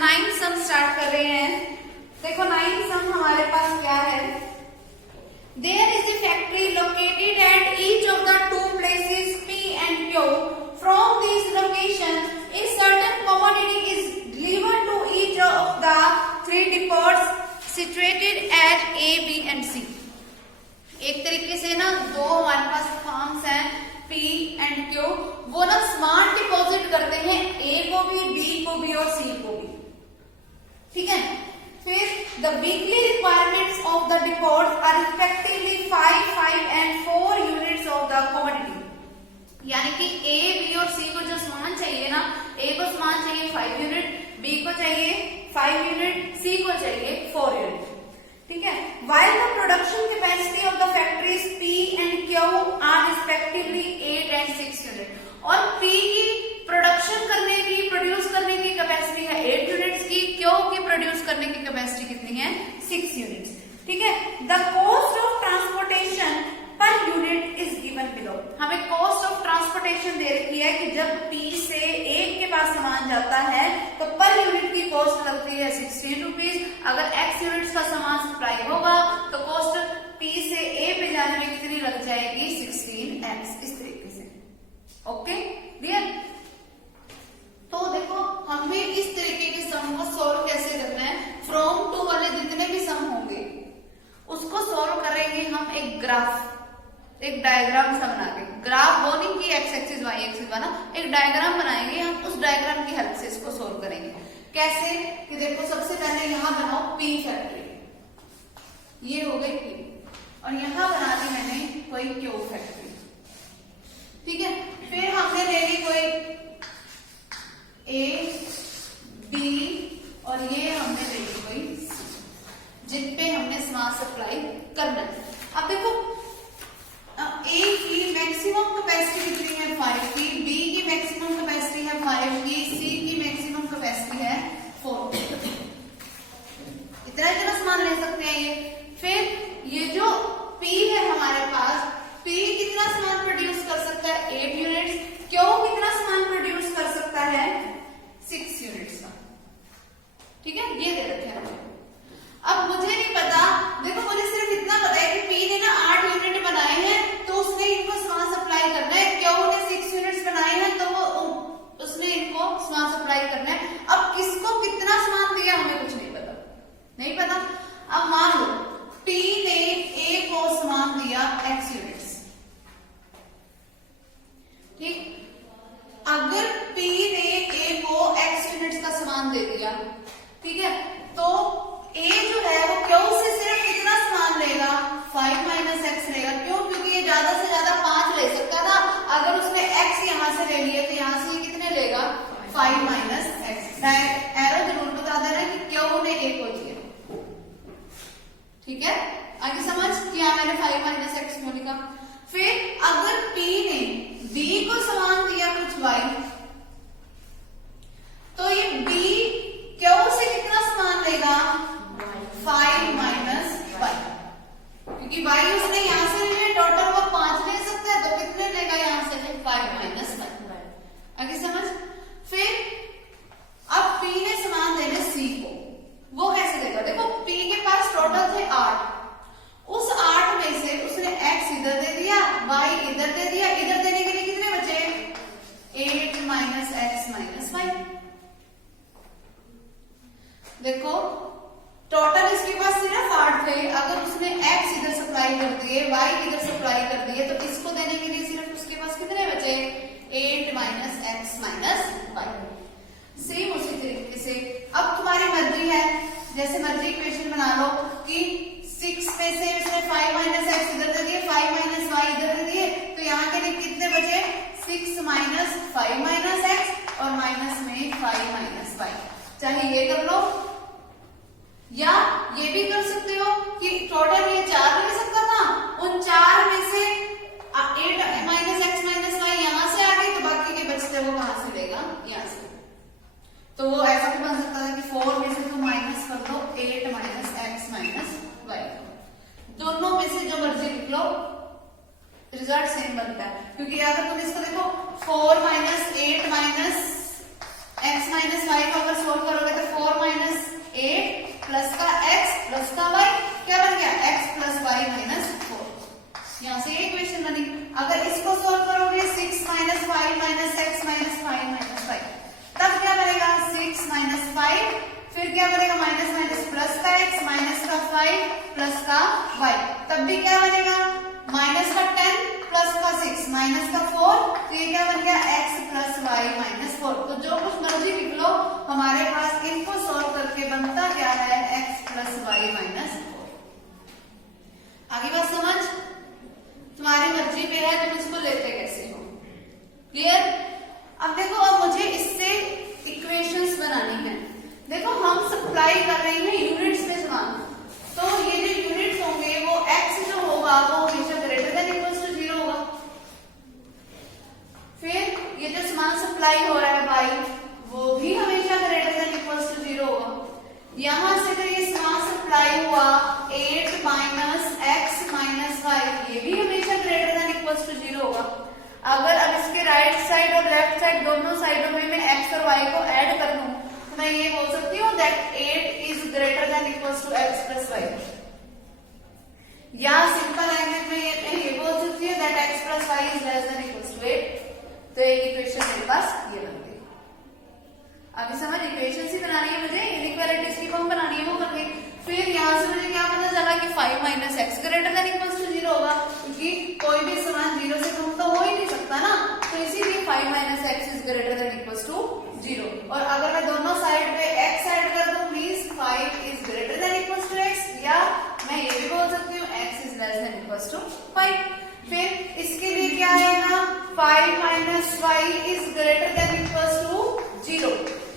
Nine सम start कर रहे हैं। देखो नाइन सम हमारे पास क्या है, there is the factory located at each of the two places P and Q. From these locations, a certain commodity is delivered to each of the three depots situated at A, B and C. एक तरीके से ना दो हमारे पास firms हैं P and Q, वो ना सामान डिपॉजिट करते हैं A को भी, B को भी और C को भी, ठीक है। फिर the weekly requirements of the depots are respectively 5, 5 and 4 units of the commodity. यानी कि A, B और C को जो सामान चाहिए ना, A को सामान चाहिए 5 यूनिट, B को चाहिए 5 यूनिट, C को चाहिए 4 यूनिट, ठीक है। While the production capacity of the factories P and Q are respectively 8 and 6 unit, और P की प्रोडक्शन करने की, प्रोड्यूस करने की कैपेसिटी है 8 यूनिट्स की, Q की प्रोड्यूस करने की कैपेसिटी कितनी है 6 यूनिट्स, ठीक है। The cost of transportation per unit is given below. हमें कॉस्ट ऑफ ट्रांसपोर्टेशन दे रखी है कि जब P से A के पास सामान जाता है तो पर यूनिट की कॉस्ट लगती है 16 रुपीज। अगर X यूनिट्स का सामान सप्लाई होगा तो कॉस्ट P से A पे जाने में कितनी लग जाएगी 16x, इस तरीके से। Okay clear. तो देखो हमें इस तरीके के सम को सोल्व कैसे करना है, फ्रॉम टू वाले जितने भी सम होंगे उसको सोल्व करेंगे हम एक ग्राफ, एक डायग्राम सा बना के। ग्राफ वो नहीं कि एक्स एक्सिस वाई एक्सिस वाला, एक डायग्राम बनाएंगे हम, उस डायग्राम की हेल्प से इसको सोल्व करेंगे। कैसे कि देखो सबसे पहले यहां बनाओ P फैक्ट्री, ये हो गई P, और यहां बना दी मैंने कोई Q फैक्ट्री, ठीक है। फिर हमने ले ली कोई A, B और ये हमने ले ली कोई C, जिन पे हमने सामान सप्लाई करना है। अब देखो A की मैक्सिमम कैपेसिटी कितनी है 5 की, B की मैक्सिमम कैपेसिटी है 5 की, C की मैक्सिमम कैपेसिटी है 4 की। इतना इतना सामान ले सकते हैं ये। फिर ये जो P है हमारे पास, P कितना सामान प्रोड्यूस कर सकता है 8 यूनिट्स, Q कितना सामान प्रोड्यूस कर सकता है 6 यूनिट्स का, ठीक है। ये दे रखे हैं। अब मुझे नहीं पता, देखो मुझे सिर्फ इतना पता है कि P ने ना 8 यूनिट बनाए हैं तो उसने इनको सामान सप्लाई करना है, Q ने 6 यूनिट्स बनाए हैं तो वो उसने इनको सामान सप्लाई करना है। अब किसको कितना सामान दिया हमें कुछ नहीं पता, नहीं पता। अब मान लो P ने A को सामान दिया X यूनिट्स, ठीक। अगर P ने A को X यूनिट्स का सामान दे दिया, ठीक है, तो A जो है वो Q से सिर्फ कितना सामान लेगा 5 माइनस एक्स लेगा। क्यों? क्योंकि ये ज्यादा से ज्यादा 5 ले सकता था। अगर उसने x यहां से ले लिया तो यहां से ये कितने लेगा 5 माइनस एक्स। एरो जरूर बता देना कि Q ने A को दिया, ठीक है। आगे समझ किया मैंने 5 माइनस एक्स क्यों लिखा। फिर अगर P ने B को सामान दिया कुछ y, तो ये B Q से कितना सामान लेगा 5 माइनस y, क्योंकि y उसने यहां से लिए टोटल वो 5 ले सकता है, तो कितने लेगा यहां से 5 माइनस y। आगे समझ। फिर अब P ने सामान देने C को, वो कैसे देगा, देखो P के पास टोटल थे 8, उस 8 में से उसने x इधर दे दिया, y इधर दे दिया, इधर देने के लिए कितने बचे 8 माइनस एक्स माइनस y। देखो टोटल इसके पास सिर्फ 8 थे, अगर उसने x इधर सप्लाई कर दिए, y इधर सप्लाई कर दिए, तो इसको देने के लिए सिर्फ उसके पास कितने बचे 8 minus x minus y। Same उसी तरीके से अब तुम्हारी मर्जी है, जैसे मर्जी इक्वेशन बना लो कि 6 में से उसने 5 माइनस एक्स इधर दे दिए, 5 माइनस y इधर दे दिए, तो यहाँ के लिए कितने बचे 6 माइनस 5 माइनस एक्स और माइनस में 5 माइनस y। चाहे ये कर लो या ये भी कर सकते हो कि टोटल ये 4 ले सकता था, उन 4 में से 8 माइनस एक्स माइनस वाई यहां से आ गई, तो बाकी के बचते वो कहां से लेगा यहां से। तो वो ऐसा भी बन सकता है कि 4 में से तुम माइनस कर दो 8 माइनस एक्स माइनस वाई, दोनों में से जो मर्जी लिख लो रिजल्ट सेम बनता है। क्योंकि अगर तुम इसको देखो 4 minus 8 minus x minus y को अगर सोल्व करोगे तो 4 माइनस 8 प्लस का x प्लस का y क्या बन गया x प्लस वाई माइनस 4। यहाँ से इक्वेशन बनी। अगर इसको सोल्व करोगे 6 minus 5 minus x minus 5 minus 5, तब क्या बनेगा 6 माइनस 5, फिर क्या बनेगा माइनस माइनस प्लस का x माइनस का 5 प्लस का y, तब भी क्या बनेगा माइनस का 10 प्लस का 6 माइनस का 4, तो ये क्या बन गया x प्लस वाई माइनस 4। तो जो कुछ मर्जी लिख लो, हमारे पास इनको सोल्व करके बनता क्या है x प्लस वाई माइनस 4। आगे बात समझ, तुम्हारी मर्जी पे है तुम इसको लेते कैसे हो। क्लियर। अब देखो, अब मुझे इससे इक्वेशंस बनानी है। देखो हम सप्लाई कर रहे हैं यूनिट्स में सामान, तो ये जो यूनिट्स होंगे वो x जो होगा वो हमेशा ग्रेटर देन इक्वल्स टू 0 होगा। फिर ये जो सामान सप्लाई हो रहा है y, वो भी हमेशा ग्रेटर देन इक्वल्स टू 0 होगा। यहां से तो ये सामान सप्लाई हुआ 8 माइनस x माइनस y, ये भी हमेशा ग्रेटर देन इक्वल्स टू 0 होगा। अगर अब इसके राइट साइड और लेफ्ट साइड दोनों साइडों में मैं x और y को ऐड कर दूं, तो मैं ये बोल सकती हूँ that 8 is greater than equals to x plus y, या सिंपल लैंग्वेज में ये बोल सकती हूँ that x plus y is less than equals to 8। तो ये इक्वेशन मेरे पास ये बन गई। अभी समझ, इक्वेशन ही बनानी है मुझे, इनइक्वालिटीज की फॉर्म बनानी है वो कर गई। फिर यहाँ से मुझे क्या पता चला कि 5 minus x greater than equals to 0 होगा, क्योंकि कोई भी समान 0 से कम तो हो ही नहीं सकता ना, तो इसीलिए 5 minus x is greater than equals to 0। और अगर मैं दोनों साइड पे x ऐड कर दूं, means 5 is greater than equals to x, या मैं ये भी बोल सकती हूँ x is less than equals to 5। फिर इसके लिए क्या आएगा 5 minus y is greater than equals to 0,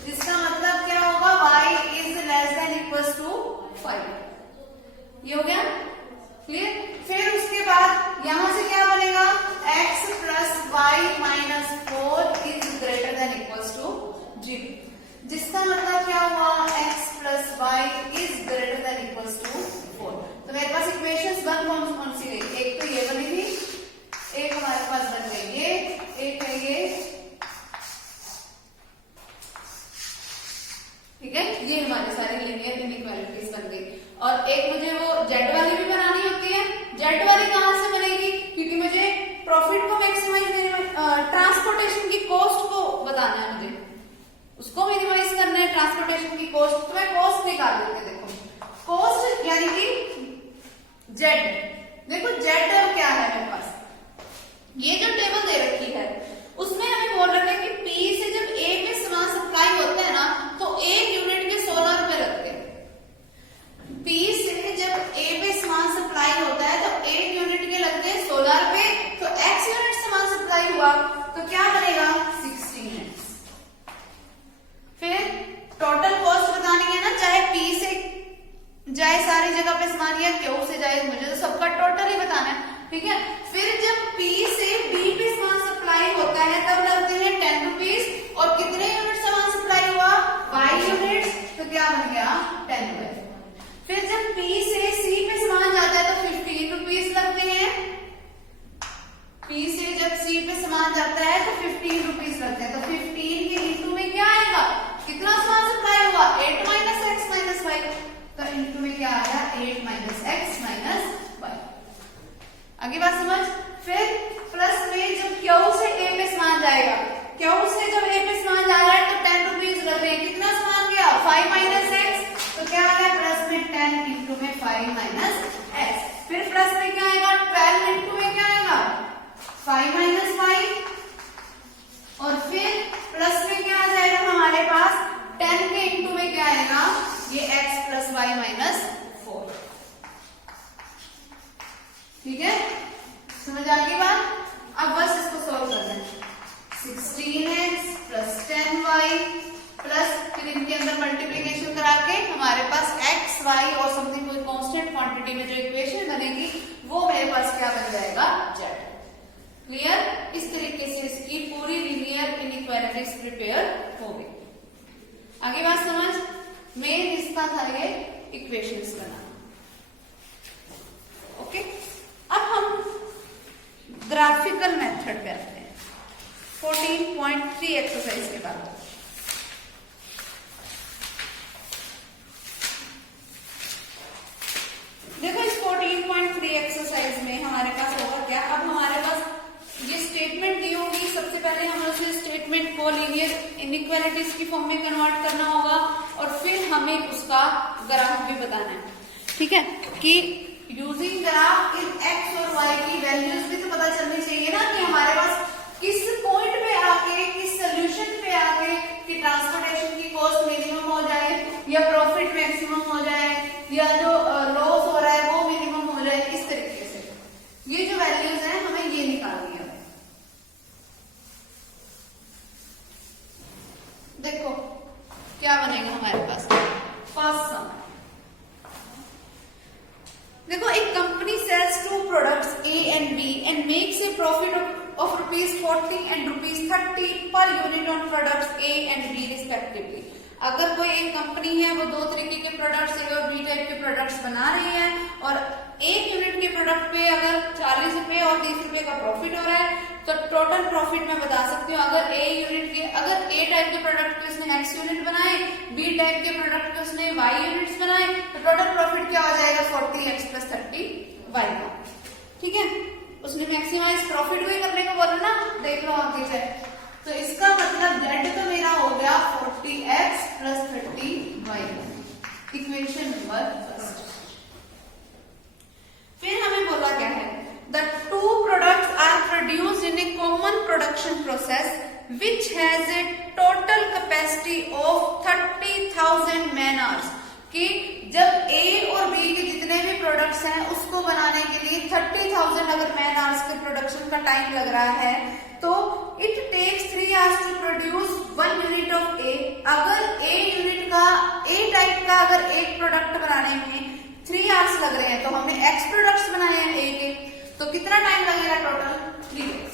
जिसका मतलब क्या होगा y is less than equals to 5। ये हो गया क्लियर। फिर उसके बाद यहां से क्या बनेगा x plus y minus 4 is greater than equals to 0, जिसका मतलब क्या हुआ x plus y is greater than equals to 4। तो मेरे पास इक्वेशंस बन कौन सी गई, एक तो ये बनी थी, एक हमारे पास बन गई ये, एक है ये, ठीक है, ये हमारे सारी लीनियर इनइक्वालिटीज बन गई। और एक मुझे वो जेड वाली भी बनानी होती है। जेड वाली कहां से बनेगी, क्योंकि मुझे प्रॉफिट को मैक्सिमाइज, ट्रांसपोर्टेशन की कॉस्ट को बताना है, मुझे उसको मिनिमाइज करना है, ट्रांसपोर्टेशन की कॉस्ट। तो मैं कॉस्ट निकाल देते, देखो कॉस्ट यानी कि जेड। देखो जेड क्या है मेरे पास, ये जो टेबल दे रखी है उसमें हमें बोल रखा है कि P से जब A पे सामान सप्लाई होता है ना, तो 1 यूनिट के 16 रुपए लगते हैं। P से जब A पे सामान सप्लाई होता है तो 1 यूनिट के लगते हैं 16 रुपए, तो X यूनिट सामान सप्लाई हुआ तो क्या बनेगा 16x। फिर टोटल कॉस्ट बतानी है ना, चाहे P से जाए सारी जगह पे सामान या Q से जाए, मुझे तो सबका टोटल ही बताना है, ठीक है। फिर जब P से B पे सामान सप्लाई होता है तब लगते हैं 10 रुपीज, और कितने यूनिट सामान सप्लाई हुआ 5 यूनिट्स, तो क्या बन गया 10 रुपए। फिर जब P से C पे सामान जाता है तो 15 रुपीज लगते हैं। P से जब C पे सामान जाता है तो 15 रुपीज लगते हैं, तो 15 के इंटू में क्या आएगा, कितना सामान सप्लाई हुआ 8 माइनस एक्स माइनस वाई, तो इंटू में क्या आया 8 माइनस एक्स माइनस वाई। आगे बात समझ। फिर प्लस में जब Q से A पे सामान जाएगा, Q से जब A पे सामान जा रहा है तो 10 रुपीज लग रहे हैं, कितना सामान गया 5 माइनस एक्स, तो क्या आ गया प्लस में 10 इंटू में 5 माइनस एक्स। फिर प्लस में क्या आएगा 12 इंटू में क्या आएगा 5 माइनस 5, और फिर प्लस में क्या आ जाएगा हमारे पास 10 के इंटू में क्या आएगा ये x प्लस वाई माइनस 4। ठीक है, समझ आ गई बात। अब बस इसको सॉल्व करना है। 16x प्लस 10y प्लस फिर इनके अंदर मल्टीप्लीकेशन करा के हमारे पास x, y और समथिंग कोई कांस्टेंट क्वांटिटी में जो इक्वेशन बनेगी वो मेरे पास क्या बन जाएगा z। क्लियर। इस तरीके से इसकी पूरी लीनियर इनइक्वालिटीज प्रिपेयर हो गई। आगे बात समझ। मेन इसका था ये इक्वेशंस बनाना। ओके, अब हम ग्राफिकल मेथड पे आते हैं 14.3 एक्सरसाइज के बाद। हमें उसका ग्राफ भी बताना है, ठीक है, कि यूजिंग ग्राफ इन एक्स और वाई की वैल्यूज भी तो पता चलनी चाहिए ना, कि हमारे पास किस पॉइंट पे आके, किस सोल्यूशन पे आके कि ट्रांसपोर्टेशन की कॉस्ट मिनिमम हो जाए या प्रॉफिट मैक्सिमम हो जाए या जो लॉस हो रहा है वो मिनिमम हो जाए। इस तरीके से ये जो वैल्यूज हैं हमें ये निकालनी है। देखो क्या बनेगा हमारे पास, फर्स्ट सम। देखो एक company sells two products A and B and makes a profit of ₹40 and ₹30 per unit on products A and B respectively। अगर कोई एक कंपनी है वो दो तरीके के प्रोडक्ट्स A और B टाइप के प्रोडक्ट्स बना रही है और एक यूनिट के प्रोडक्ट पे अगर 40 रुपए और 30 रुपए का प्रॉफिट हो रहा है तो टोटल प्रॉफिट मैं बता सकती हूँ। अगर अगर A टाइप के प्रोडक्ट पे उसने X यूनिट बनाए, B टाइप के प्रोडक्ट पे उसने Y यूनिट्स बनाए, तो टोटल प्रॉफिट क्या हो जाएगा 40x + 30y का, ठीक है। उसने मैक्सिमाइज प्रॉफिट भी करने को बोला ना, देख लो आगे से। तो इसका मतलब Z तो मेरा हो गया 40x + 30y, equation number first. फिर हमें बोला क्या है, the two products are produced in a common production process which has a total capacity of 30,000 man hours, कि जब A और B के जितने भी प्रोडक्ट्स हैं उसको बनाने के लिए 30,000 अगर मैन आवर्स के प्रोडक्शन का टाइम लग रहा है तो it takes 3 hours to produce 1 unit of A। अगर A यूनिट का A टाइप का अगर एक प्रोडक्ट बनाने में 3 आवर्स लग रहे हैं तो हमने X प्रोडक्ट्स बनाए हैं A के, तो कितना टाइम लगेगा टोटल 3x,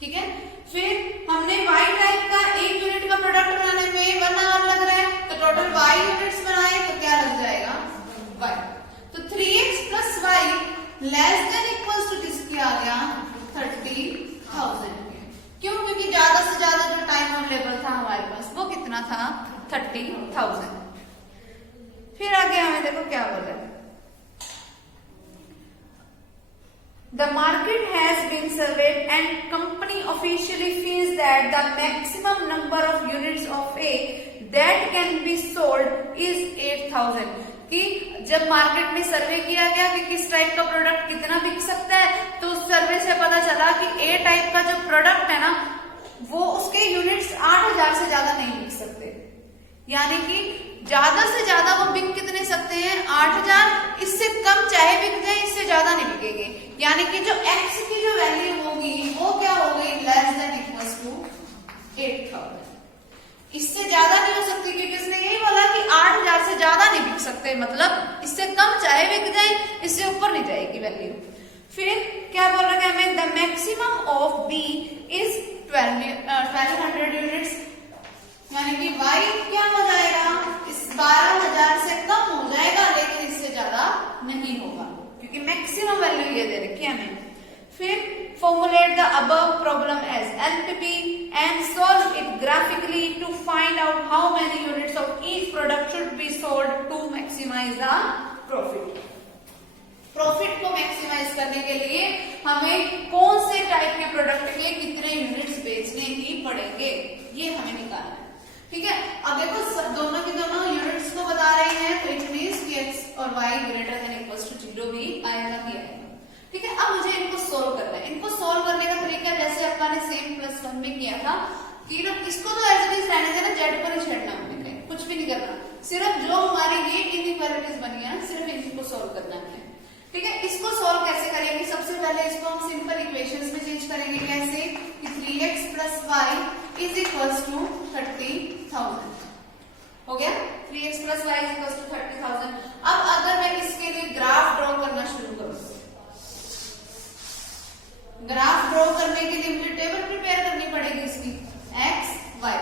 ठीक है। फिर हमने Y टाइप का एक यूनिट का प्रोडक्ट बनाने में 1 आवर लग रहा है तो टोटल Y यूनिट्स बनाए तो क्या लग जाएगा y। तो 3x + y <= किसके आ गया 30,000। क्यों? क्योंकि ज्यादा से ज्यादा जो टाइम अवेलेबल था हमारे पास वो कितना था 30,000। फिर आगे हमें देखो क्या बोल रहा है, the market has been surveyed and company officially feels that the maximum number of units of A that can be sold is 8,000। कि जब मार्केट में सर्वे किया गया कि किस टाइप का प्रोडक्ट कितना बिक सकता है तो उस सर्वे से पता चला कि A टाइप का जो प्रोडक्ट है ना वो उसके यूनिट्स 8,000 से ज्यादा नहीं बिक सकते, यानी कि ज्यादा से ज्यादा वो बिक कितने सकते हैं 8,000, इससे कम चाहे बिक जाए इससे ज्यादा नहीं बिकेंगे, यानी कि जो X की जो वैल्यू होगी वो क्या हो गई <= 8,000। इससे ज्यादा नहीं हो सकती क्योंकि इसने यही बोला कि 8,000 से ज्यादा नहीं बिक सकते, मतलब इससे कम चाहे बिक जाए इससे ऊपर नहीं जाएगी वैल्यू। फिर क्या बोल रहा है हमें, the maximum of B is 1200 units, यानी कि Y क्या हो जाएगा इस 12,000 से कम हो जाएगा लेकिन इससे ज्यादा नहीं होगा क्योंकि मैक्सिमम वैल्यू ये दे रखी है हमें। फिर formulate the above problem as LPP and solve it graphically to find out how many units of each product should be sold to maximize the profit। Profit को मैक्सिमाइज करने के लिए हमें कौन से टाइप के प्रोडक्ट के कितने यूनिट्स बेचने ही पड़ेंगे ये हमें निकालना है, ठीक है। अब देखो दोनों के दोनों यूनिट्स को बता रहे हैं तो इट मींस कि x और y > 0 भी आएगा ही आएगा, ठीक है। अब मुझे इनको सोल्व करना है। इनको सोल्व करने का तरीका जैसे अपन ने सेम +1 में किया था कि इसको तो एज इट इज रहने देना, जेड पर ही छेड़ना हमने, कुछ भी नहीं करना, सिर्फ जो हमारी ये इनइक्वालिटीज बनी है सिर्फ इनको सोल्व करना है, ठीक है। इसको सोल्व कैसे करेंगे, सबसे पहले इसको हम सिंपल इक्वेशंस में चेंज करेंगे। कैसे कि 3x + y = 30,000 हो गया। 3x + y = 30,000। अब अगर मैं इसके लिए ग्राफ ड्रॉ करना शुरू करूं, ग्राफ ड्रॉ करने के लिए मुझे टेबल प्रिपेयर करनी पड़ेगी इसकी x y।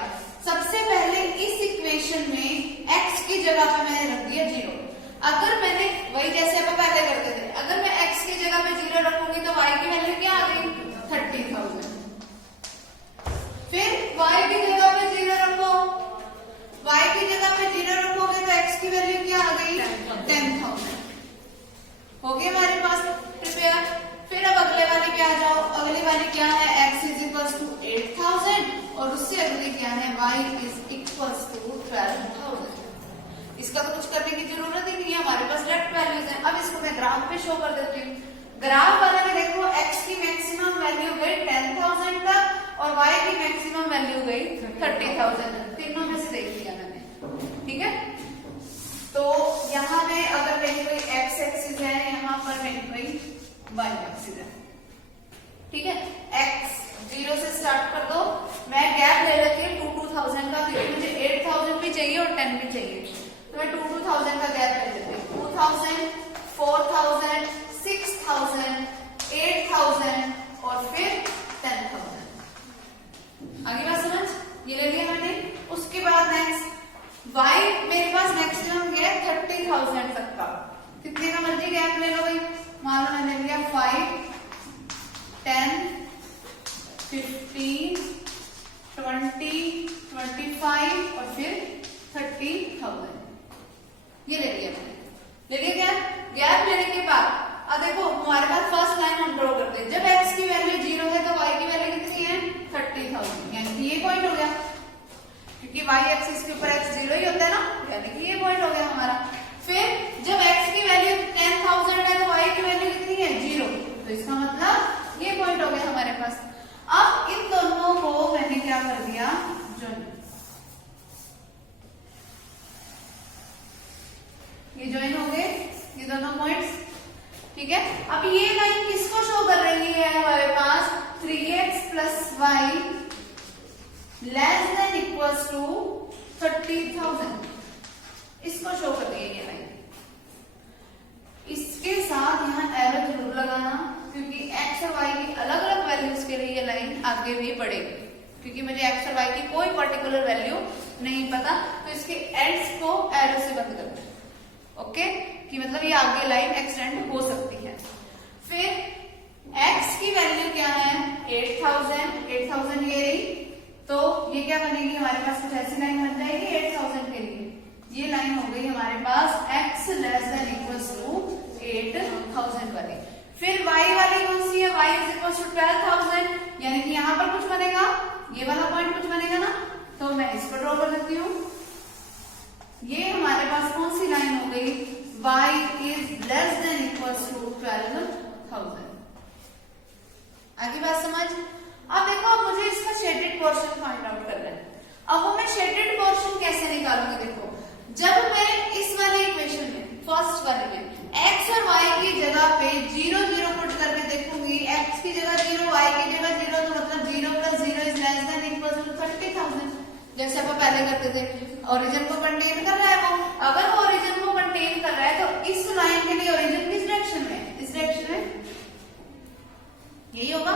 सबसे पहले इस इक्वेशन में x की जगह पे मैंने रख दिया 0। अगर मैंने वही जैसे अपन पहले करते थे, अगर मैं x की जगह पे 0 रखूंगी तो y की वैल्यू क्या आ गई 30,000। फिर y की जगह पे 0 रखो, y की जगह पे 0 रखोगे तो x की वैल्यू क्या आ गई 10,000। हो गया हमारे पास प्रिपेयर। फिर अब अगले वाले पे आ जाओ, अगले वाले क्या है x = 8,000 और उससे अगली क्या है y इज इक्वल्स टू 12,000। इसका तो कुछ करने की जरूरत ही नहीं है, हमारे पास डायरेक्ट वैल्यूज हैं। अब इसको मैं ग्राफ पे शो कर देती हूँ। ग्राफ वाले में देखो x की मैक्सिमम वैल्यू गई 10,000 तक और y की मैक्सिमम वैल्यू गई 30,000 तक, तीनों में से देख लिया मैंने, ठीक है। तो यहाँ पे अगर मेरी कोई x एक्सिस है, यहाँ पर मेरी कोई y एक्सिस है, ठीक है। x 0 से स्टार्ट कर दो, मैं गैप ले लेती हूँ 2,000 का, क्योंकि मुझे 8,000 भी चाहिए और 10 भी चाहिए, तो मैं 2,000 का गैप ले लेती हूँ। 2,000, 4,000, 6,000, 8,000 और फिर 10,000। आगे बात समझ, ये ले लिया मैंने। उसके बाद नेक्स्ट y मेरे पास मैक्सिमम गया 30,000 तक का, कितने का मर्जी गैप ले लो भाई, मान लो मैंने लिया 5, 10, 15, 20, 25 और फिर 30,000, ये ले लिया मैंने। ले लिया क्या, गैप लेने के बाद अब देखो हमारे पास फर्स्ट लाइन हम ड्रॉ करते हैं। जब x की वैल्यू 0 है तो y की वैल्यू कितनी है 30,000, यानी कि ये पॉइंट हो गया, क्योंकि y एक्सिस के ऊपर x 0 ही होता है ना, यानी कि ये पॉइंट हो गया हमारा। फिर जब x की वैल्यू 10,000 है तो y की वैल्यू कितनी है 0, तो इसका मतलब ये पॉइंट हो गया हमारे पास। अब इन दोनों को मैंने क्या कर दिया, ये ज्वाइन हो गए ये दोनों पॉइंट्स, ठीक है। अब ये लाइन किसको शो कर रही है हमारे पास, 3x plus y less than equals to 30,000, इसको शो कर रही है ये लाइन। इसके साथ यहाँ एरो जरूर लगाना, क्योंकि x और y की अलग अलग वैल्यूज के लिए ये लाइन आगे भी बढ़ेगी, क्योंकि मुझे x और y की कोई पर्टिकुलर वैल्यू नहीं पता, तो इसके एंड्स को एरो से बंद कर दो, ओके, कि मतलब ये आगे लाइन एक्सटेंड हो सकती है। फिर x की वैल्यू क्या है 8,000 ये रही, तो ये क्या बनेगी हमारे पास, कुछ ऐसी लाइन बन जाएगी 8,000 के लिए, ये लाइन हो गई हमारे पास x less than equals to 8,000 वाली। फिर y वाली कौन सी है, y इज इक्वल्स टू 12,000, यानी कि यहाँ पर कुछ बनेगा, ये वाला पॉइंट कुछ बनेगा ना, तो मैं इसको ड्रॉ कर देती हूँ। ये हमारे पास कौन सी लाइन हो गई, y is less than equals to 12,000। आगे बात समझ। अब देखो अब मुझे इसका शेडेड पोर्शन फाइंड आउट करना है। अब वो मैं शेडेड पोर्शन कैसे निकालूंगी, देखो जब मैं इस वाले इक्वेशन में फर्स्ट वाले में x और y की जगह पे 0 0 पुट करके देखूंगी, x की जगह 0 y की जगह 0, तो मतलब 0 plus 0 is less than equals to 30,000, जैसे अपन पहले करते थे। ओरिजिन को कंटेन कर रहा है वो, अगर वो ओरिजिन को कंटेन कर रहा है तो इस लाइन के लिए ओरिजिन किस डायरेक्शन में, इस डायरेक्शन में, यही होगा।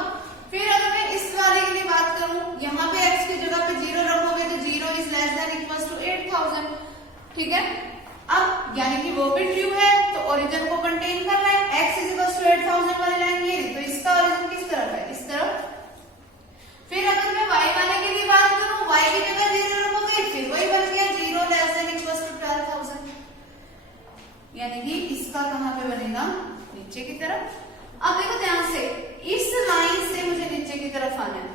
फिर अगर मैं इस वाले के लिए बात करूं, यहाँ पे x की जगह पे 0 रखोगे तो 0 is less than equals to 8,000, ठीक है। अब यानी कि वो भी ट्रू है, तो ओरिजिन को कंटेन कर रहा है, x इज इक्वल्स टू 8,000 वाली लाइन ये रही, तो इसका ओरिजिन किस तरफ है, इस तरफ। फिर अगर मैं y वाले के लिए बात करूं, y की जगह 0 रखोगे, फिर वही बन गया 0 लेस देन इक्वल्स टू 12,000, यानी कि इसका कहां पे बनेगा, नीचे की तरफ। अब देखो ध्यान से, इस लाइन से मुझे नीचे की तरफ आना है,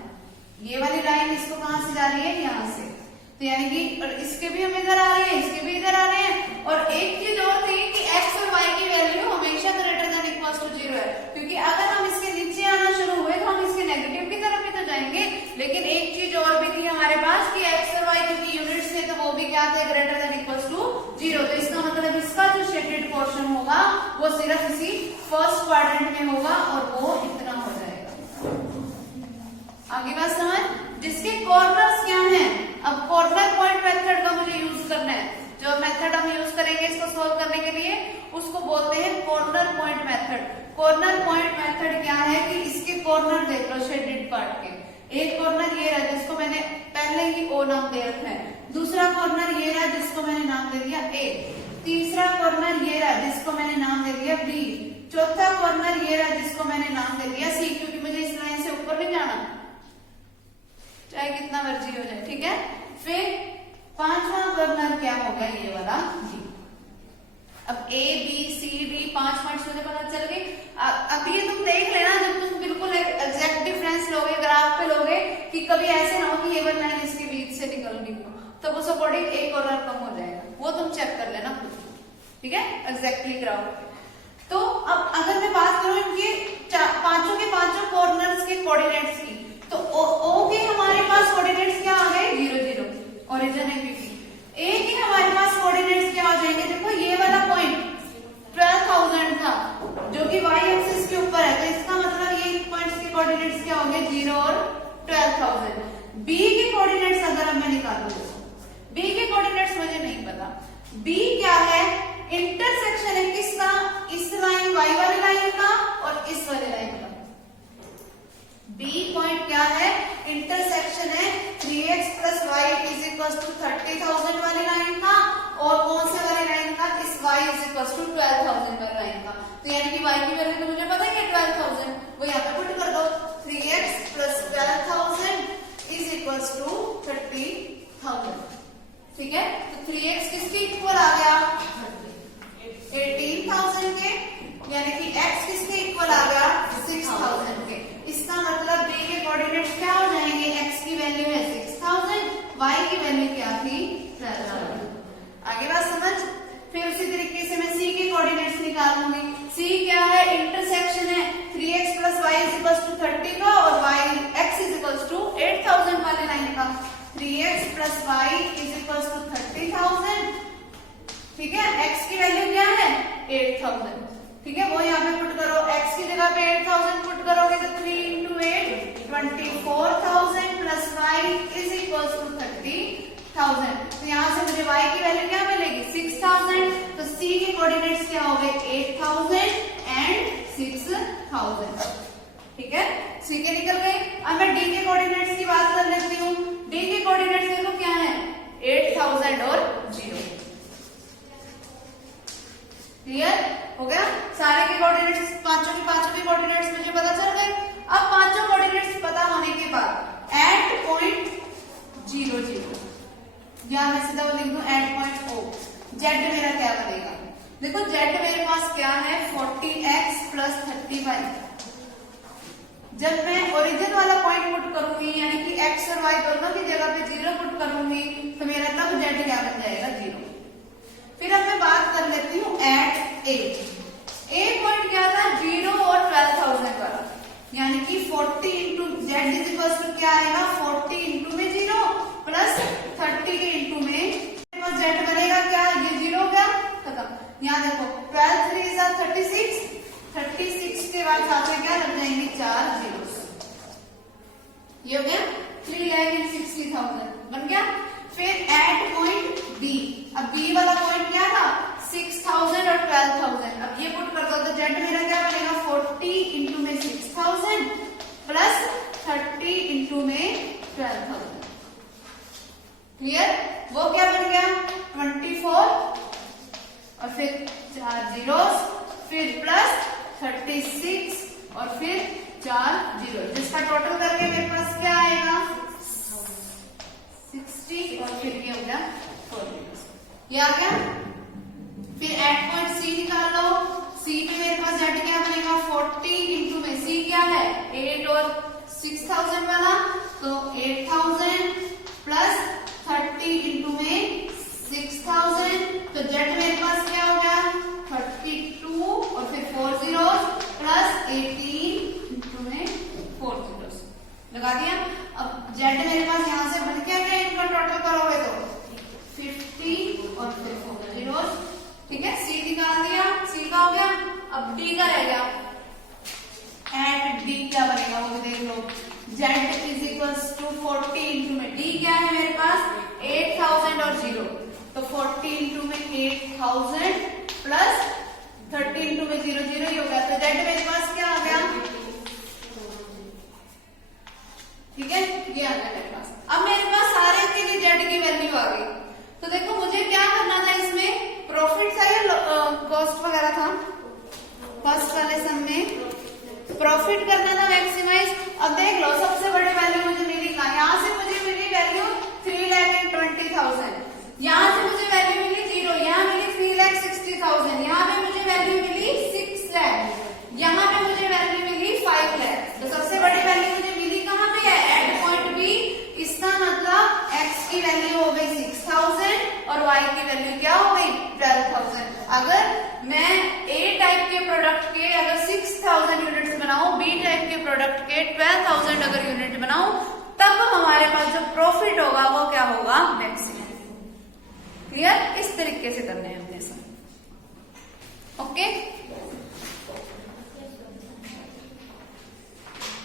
ये वाली लाइन इसको कहां से जा रही है, यहाँ से, तो यानी कि इसके भी हम इधर आ रहे हैं, इसके भी इधर आ रहे हैं। और एक चीज और थी कि x और y की वैल्यू हमेशा ग्रेटर देन इक्वल्स टू 0 है, क्योंकि अगर हम इसके नीचे आना शुरू हुए तो हम इसके नेगेटिव की तरफ भी तो जाएंगे। लेकिन एक चीज और भी थी हमारे पास कि x और y की यूनिट्स थे, तो वो भी क्या थे, ग्रेटर देन इक्वल्स टू 0, तो इसका मतलब इसका जो शेडेड पोर्शन होगा वो सिर्फ इसी फर्स्ट क्वाड्रेंट में होगा और वो इतना हो जाएगा। आगे बात समझ। जिसके कॉर्नर्स क्या हैं, अब कॉर्नर पॉइंट मेथड का मुझे यूज करना है, जो मेथड हम यूज करेंगे इसको सोल्व करने के लिए उसको बोलते हैं corner point method. Corner point method क्या है कि इसके कॉर्नर देख लो शेडेड पार्ट के, एक कॉर्नर ये रहा जिसको मैंने पहले ही ओ नाम दे रखा है, दूसरा कॉर्नर ये रहा जिसको मैंने नाम दे दिया ए, तीसरा कॉर्नर ये रहा जिसको मैंने नाम दे दिया बी, चौथा कॉर्नर ये रहा जिसको मैंने नाम दे दिया सी, क्योंकि मुझे इस लाइन से ऊपर नहीं जाना, चाहे कितना मर्जी हो जाए, ठीक है। फिर पांचवा कॉर्नर क्या होगा, ये वाला जी। अब A B C D 5 points मुझे पता चल गई। अब ये तुम देख लेना, जब तुम बिल्कुल एग्जैक्ट डिफरेंस लोगे, ग्राफ पे लोगे, कि कभी ऐसे ना हो कि ये वाली लाइन इसके बीच से निकल रही हो, तब उस अकॉर्डिंग एक कॉर्नर कम हो जाएगा, वो तुम चेक कर लेना खुद, ठीक है, एग्जैक्टली कराओ। तो अब अगर मैं बात करूं इनके पांचों के पांचों कॉर्नर्स के कोऑर्डिनेट्स की, तो ओ के हमारे पास कोऑर्डिनेट्स क्या आ गए 0 0, ओरिजिन है क्योंकि ए के हमारे पास कोऑर्डिनेट्स क्या हो जाएंगे, देखो ये वाला पॉइंट 12,000 था जो कि y एक्सिस के ऊपर है, तो इसका मतलब ये पॉइंट्स के कोऑर्डिनेट्स क्या होंगे 0 और 12,000। बी के कोऑर्डिनेट्स अगर अब मैं निकालूं, बी के कोऑर्डिनेट्स मुझे नहीं पता, बी क्या है, इंटरसेक्शन है किसका, इस लाइन y वाली लाइन का और इस वाली लाइन का। बी पॉइंट क्या है, इंटरसेक्शन है 3x plus y is equal to 30,000 वाली लाइन का, और कौन से वाली लाइन का, इस y इज इक्वल टू 12,000 वाली लाइन का। तो यानी कि y की वैल्यू तो मुझे पता ही है 12,000, वो यहाँ पे पुट कर दो, 3x plus 12,000 is equal to 30,000, ठीक है। तो 3x किसके इक्वल आ गया 18,000 के, यानी कि x किसके इक्वल आ गया 6,000 के। इसका मतलब b के कोऑर्डिनेट्स क्या हो जाएंगे, x की वैल्यू है 6,000, y की वैल्यू क्या थी 12,000। आगे बात समझ। फिर उसी तरीके से मैं c के कोऑर्डिनेट्स निकाल लूंगी। c क्या है, इंटरसेक्शन है 3x plus y is equal to 30 का और x इज इक्वल टू 8,000 वाले लाइन का। 3x plus y is equal to 30,000, ठीक है। x की वैल्यू क्या है 8,000, ठीक है, वो यहाँ पे पुट करो, x की जगह पे 8,000 पुट करोगे तो 3 into 8 24,000 plus y is equal to 30,000। तो यहाँ से मुझे y की वैल्यू क्या मिलेगी 6,000, तो c के कोऑर्डिनेट्स क्या हो गए 8,000 एंड 6,000, ठीक है, c के निकल गए। अब मैं d के कोऑर्डिनेट्स की बात कर लेती हूँ। d के कोऑर्डिनेट्स देखो क्या है 8,000 और 0, क्लियर हो गया। सारे के कोऑर्डिनेट्स पांचों के कोऑर्डिनेट्स मुझे पता चल गए। अब पांचों कोऑर्डिनेट्स पता होने के बाद एट पॉइंट 0 0, या मैं सीधा वो लिख दूं एट पॉइंट o, z मेरा क्या बनेगा, देखो z मेरे पास क्या है 40x प्लस 35। जब मैं ओरिजिन वाला पॉइंट पुट करूंगी, यानी कि x और y दोनों की जगह पे 0 पुट करूंगी, तो मेरा तब z क्या बन जाएगा 0। फिर अब मैं बात कर लेती हूँ एट ए पॉइंट क्या था 0 और 12,000 वाला, यानी कि 40 into z is equal to क्या आएगा 40 इंटू में 0 प्लस 30 के इंटू में जेड बनेगा क्या, ये 0 हो गया खत्म। यहाँ देखो 12 3 इज 36, 36 के बाद साथ में क्या लग जाएंगे 4 जीरो, ये हो गया 3,60,000 बन गया। फिर एट पॉइंट बी, अब बी वाला पॉइंट क्या था 6,000 और 12,000, अब ये पुट कर दो तो जेड मेरा क्या बनेगा 40 इंटू में 6,000 प्लस 30 इंटू में 12,000, क्लियर। वो क्या बन गया 24 और फिर 4 जीरोस, फिर प्लस 36 और फिर 4 जीरो, जिसका टोटल करके मेरे पास क्या आएगा 60 और फिर ये हो गया 4, ये आ गया। फिर एट पॉइंट सी निकाल लो, सी पे मेरे पास जेड क्या बनेगा 40 इंटू में सी क्या है 8 और 6,000 वाला, तो 8,000 प्लस 30 इंटू में 6,000, तो जेड मेरे पास क्या हो गया 32 और फिर 4 जीरो प्लस 18 इंटू में 4 जीरो लगा दिया। अब जेड मेरे पास यहाँ से बन क्या गया, इनका टोटल करोगे तो 50 और फिर 4 जीरो, ठीक है। सी निकाल दिया, सी का हो गया। अब डी का रह गया, एंड डी क्या बनेगा वो भी देख लो, Z is equal to 40 into में डी क्या है मेरे पास 8,000 और 0, तो 40 इंटू में 8,000 प्लस 30 इंटू में 0 0 ही हो गया, तो जेड मेरे पास क्या आ गया, ठीक है, ये आ गया मेरे पास। अब मेरे पास सारे के लिए जेड की वैल्यू आ गई, तो देखो मुझे क्या करना था, इसमें प्रॉफिट था या कॉस्ट वगैरह था, फर्स्ट वाले सम में प्रॉफिट करना था मैक्सिमाइज। अब देख लो सबसे बड़ी वैल्यू मुझे मिली कहाँ, यहाँ से मुझे मिली वैल्यू 3,20,000, यहाँ से मुझे वैल्यू मिली 0, यहाँ मिली 3,60,000, यहाँ पे मुझे वैल्यू मिली 6 लाख, यहाँ प्रॉफिट होगा वो क्या होगा, मैक्सिमम। क्लियर? इस तरीके से करने हैं अपने सब। ओके,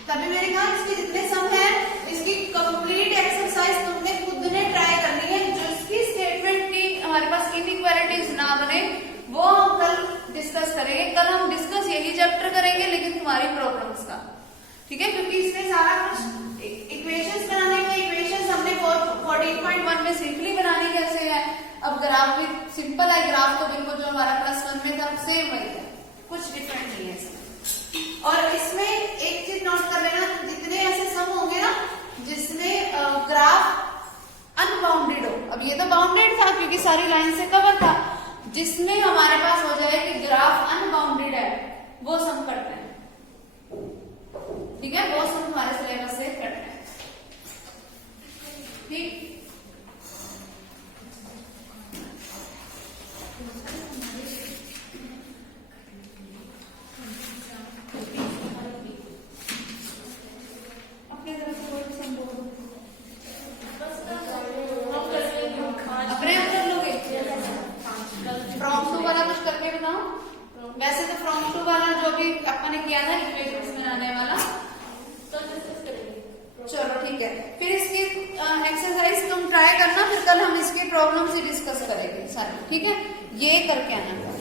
तभी मैंने कहा इसके जितने सम है इसकी कंप्लीट एक्सरसाइज तुमने खुद ने ट्राई करनी है। जो इसकी स्टेटमेंट की हमारे पास इनइक्वालिटीज ना बने वो हम कल डिस्कस करेंगे। कल हम डिस्कस यही चैप्टर करेंगे लेकिन तुम्हारी प्रॉब्लम्स का, ठीक है? क्योंकि इसमें सारा कुछ इक्वेशंस बनाने में, इक्वेशंस हमने 14.1 में सीख ली बनानी कैसे है। अब ग्राफ भी सिंपल है, ग्राफ तो बिल्कुल जो हमारा +1 में था सेम वही है, कुछ डिफरेंट नहीं है इसमें। और इसमें एक चीज नोट कर लेना, जितने ऐसे सम होंगे ना जिसमें ग्राफ अनबाउंडेड हो, अब ये तो बाउंडेड था क्योंकि सारी लाइन से कवर था, जिसमें हमारे पास हो जाए कि ग्राफ अनबाउंडेड है वो सम करते हैं, ठीक है? वो सम हमारे सिलेबस से करते हैं, ठीक? अपने तरफ से कोई सम बोलो, अपने आप कर लोगे? फ्रॉम टू वाला कुछ करके बताओ। वैसे तो फ्रॉम टू वाला जो भी अपन ने किया था इक्वेशंस बनाने वाला, चलो ठीक है। फिर इसकी एक्सरसाइज तुम ट्राई करना, फिर कल हम इसकी प्रॉब्लम से डिस्कस करेंगे सारी, ठीक है? ये करके आना।